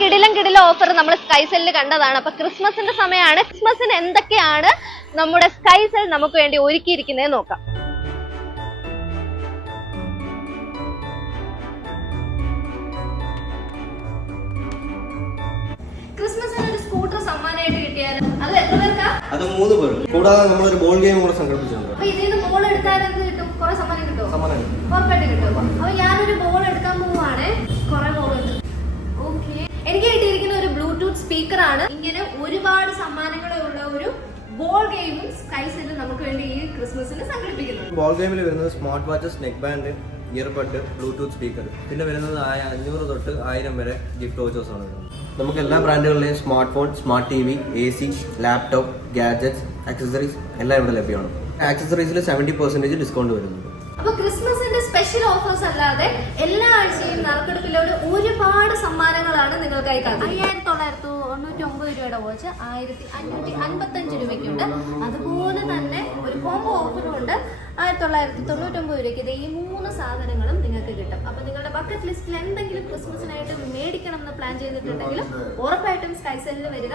കിടിലം കിടിലം ഓഫർ നമ്മൾ സ്കൈസെല്ലിൽ കണ്ടതാണ്. അപ്പൊ ക്രിസ്മസിന്റെ സമയമാണ് ക്രിസ്മസിന് എന്തൊക്കെയാണ് നമ്മുടെ സ്കൈസെൽ നമുക്ക് വേണ്ടി ഒരുക്കിയിരിക്കുന്നത് നോക്കാം. ക്രിസ്മസിന് ഒരു സ്കൂട്ടർ സമ്മാനമായിട്ട് കിട്ടിയാൽ അത് എത്ര പേർക്കാ? അത് മൂന്ന് പേർ കൂടാതെ നമ്മൾ ഒരു ബോൾ ഗെയിം കൂടെ സംഘടിപ്പിച്ചിട്ടുണ്ട്. അപ്പൊ ഇതിൽ നിന്ന് ബോൾ എടുത്താൽ എന്ത് കിട്ടും? കുറെ സമ്മാനം കിട്ടും. ഉറപ്പായിട്ട് കിട്ടും അപ്പൊ ഞാനൊരു ബോൾ എടുക്കാൻ പോവാണ് കുറെ ബോൾ ഉണ്ട് ഓക്കെ എനിക്ക് കിട്ടിയിരിക്കുന്ന ഒരു ബ്ലൂടൂത്ത് ആണ്. ഇങ്ങനെ ഒരുപാട് സമ്മാനങ്ങളുള്ള ഒരു ബോൾ ഗെയിമും സ്കൈസിൽ നമുക്ക് വേണ്ടി ഈ ക്രിസ്മസിന് സംഘടിപ്പിക്കുന്നത് ബോൾ ഗെയിമിൽ വരുന്നത് smart watches neck band earbud bluetooth speaker പിന്നെ വരുന്നത് ആയ അഞ്ഞൂറ് തൊട്ട് ആയിരം വരെ ഗിഫ്റ്റ് വോച്ചേഴ്സ് ആണ് വരുന്നത്. നമുക്ക് എല്ലാ ബ്രാൻഡുകളിലെയും smart phone smart T V A C laptop gadgets accessories എല്ലാം ഇവിടെ ലഭ്യമാണ്. ആക്സസറീസിൽ സെവന്റി പെർസെന്റേജ് ഡിസ്കൗണ്ട് വരുന്നുണ്ട്. അപ്പോൾ ക്രിസ്മസിന്റെ സ്പെഷ്യൽ ഓഫേഴ്സ് അല്ലാതെ നറുക്കെടുപ്പിലൂടെ ഒരുപാട് സമ്മാനങ്ങളാണ് നിങ്ങൾക്കായി കാണുന്നത് അയ്യായിരത്തി തൊള്ളായിരത്തി തൊണ്ണൂറ്റി ഒമ്പത് രൂപയുടെ വാച്ച് ആയിരത്തി അഞ്ഞൂറ്റി അൻപത്തഞ്ച് രൂപയ്ക്കുണ്ട്. അതുപോലെ തന്നെ ഒരു കോംബോ ഓഫറും ഉണ്ട്. ആയിരത്തി തൊള്ളായിരത്തി തൊണ്ണൂറ്റൊമ്പത് രൂപയ്ക്ക് ഈ മൂന്ന് സാധനങ്ങളും നിങ്ങൾക്ക് കിട്ടും. അപ്പൊ നിങ്ങളുടെ ബക്കറ്റ് ലിസ്റ്റിൽ എന്തെങ്കിലും ക്രിസ്മസിനായിട്ട് മേടിക്കണം എന്ന് പ്ലാൻ ചെയ്തിട്ടുണ്ടെങ്കിൽ ഉറപ്പായിട്ടും സ്കൈസെല്ലിൽ വരിക.